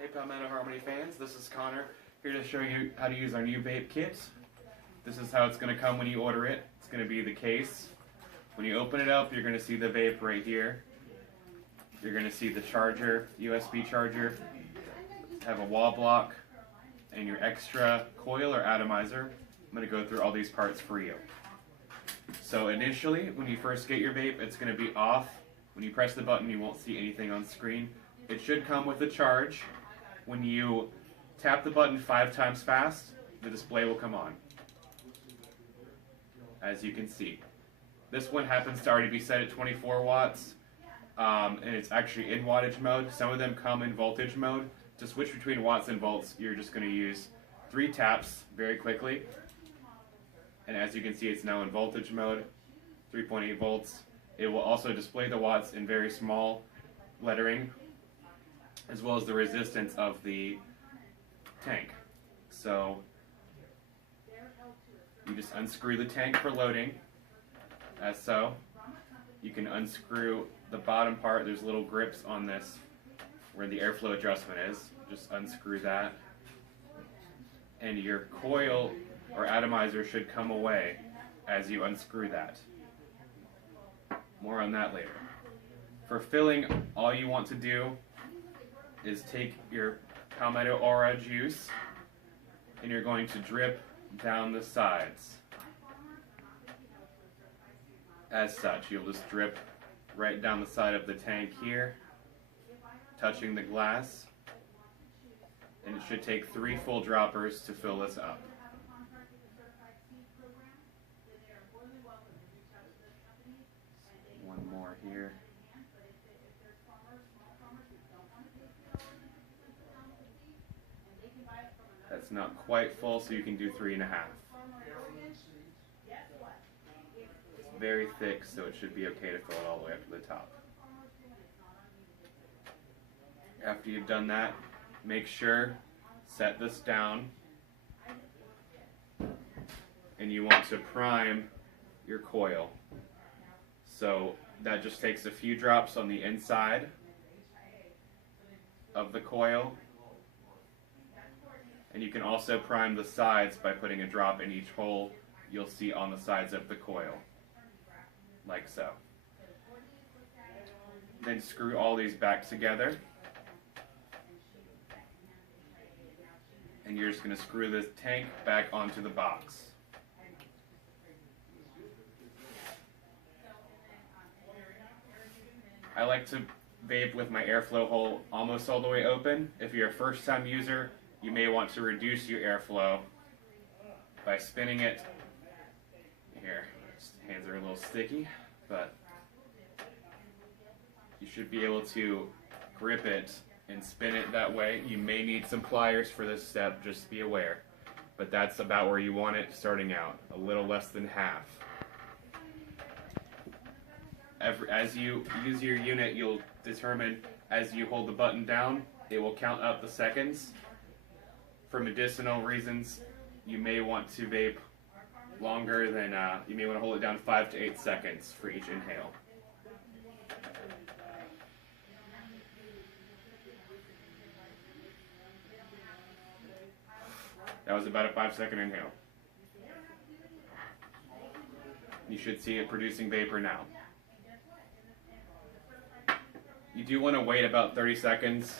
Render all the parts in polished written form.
Hey Palmetto Harmony fans, this is Connor, here to show you how to use our new vape kit. This is how it's going to come when you order it. It's going to be the case. When you open it up, you're going to see the vape right here. You're going to see the charger, USB charger, have a wall block, and your extra coil or atomizer. I'm going to go through all these parts for you. So initially, when you first get your vape, it's going to be off. When you press the button, you won't see anything on screen. It should come with a charge. When you tap the button 5 times fast, the display will come on, as you can see. This one happens to already be set at 24 watts, and it's actually in wattage mode. Some of them come in voltage mode. To switch between watts and volts, you're just going to use 3 taps very quickly. And as you can see, it's now in voltage mode, 3.8 volts. It will also display the watts in very small lettering, as well as the resistance of the tank. So you just unscrew the tank for loading, as so. You can unscrew the bottom part. There's little grips on this where the airflow adjustment is. Just unscrew that. And your coil or atomizer should come away as you unscrew that. More on that later. For filling, all you want to do is take your Palmetto Aura juice and you're going to drip down the sides. As such, you'll just drip right down the side of the tank here, touching the glass, and it should take 3 full droppers to fill this up. One more here. That's not quite full, so you can do 3.5. It's very thick, so it should be okay to fill it all the way up to the top. After you've done that, make sure, set this down, and you want to prime your coil. So that just takes a few drops on the inside of the coil. And you can also prime the sides by putting a drop in each hole you'll see on the sides of the coil, like so. Then screw all these back together. And you're just going to screw this tank back onto the box. I like to vape with my airflow hole almost all the way open. If you're a first-time user, you may want to reduce your airflow by spinning it. Here, hands are a little sticky, but you should be able to grip it and spin it that way. You may need some pliers for this step, just be aware. But that's about where you want it starting out, a little less than half. As you use your unit, you'll determine, as you hold the button down, it will count up the seconds. For medicinal reasons, you may want to vape longer than, you may want to hold it down 5 to 8 seconds for each inhale. That was about a 5-second inhale. You should see it producing vapor now. You do want to wait about 30 seconds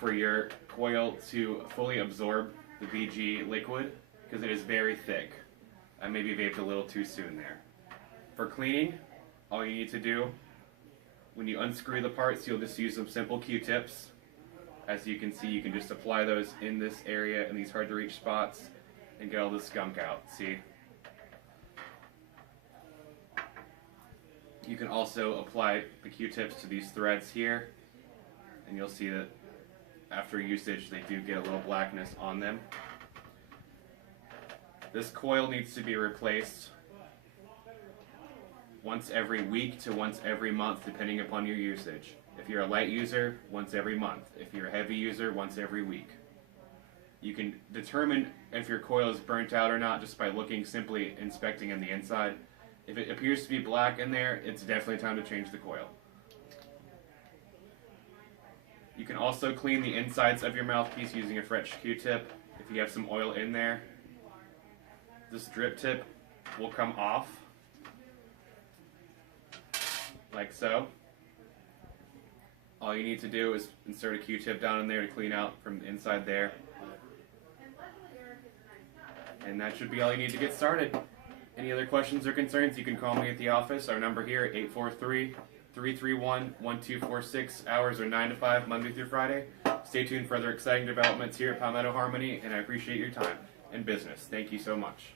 for your coil to fully absorb the VG liquid, because it is very thick. I maybe vaped a little too soon there. For cleaning, all you need to do, when you unscrew the parts, you'll just use some simple Q-tips. As you can see, you can just apply those in this area, in these hard to reach spots, and get all the skunk out. See? You can also apply the Q-tips to these threads here, and you'll see that after usage they do get a little blackness on them. This coil needs to be replaced once every week to once every month, depending upon your usage. If you're a light user, once every month. If you're a heavy user, once every week. You can determine if your coil is burnt out or not just by looking, simply inspecting on the inside. If it appears to be black in there, it's definitely time to change the coil. You can also clean the insides of your mouthpiece using a fresh Q-tip if you have some oil in there. This drip tip will come off, like so. All you need to do is insert a Q-tip down in there to clean out from the inside there. And that should be all you need to get started. Any other questions or concerns, you can call me at the office. Our number here, 843-331-1246. Hours are 9 to 5, Monday through Friday. Stay tuned for other exciting developments here at Palmetto Harmony, and I appreciate your time and business. Thank you so much.